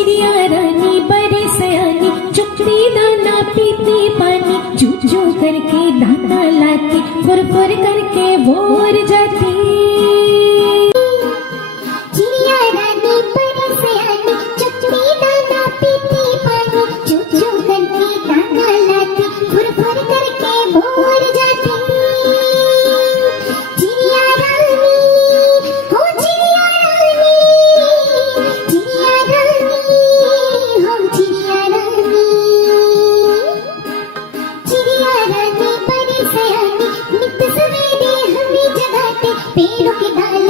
चिड़िया रानी बड़े सयानी, चुगती दाना पीती पानी, चू चू करके दाना लाती, फुर फुर करके वो उड़ जाती। चिड़िया रानी बड़ी सयानी, चुगती दाना पीती पानी, चू चू करके दाना लाती, फुर फुर करके वो उड़ जाती। चिड़िया रानी, हो चिड़िया रानी, चिड़िया रानी, हो चिड़िया रानी। चिड़िया रानी बड़ी सयानी, नित सवेरे हमें जगाते, पेड़ों के डाल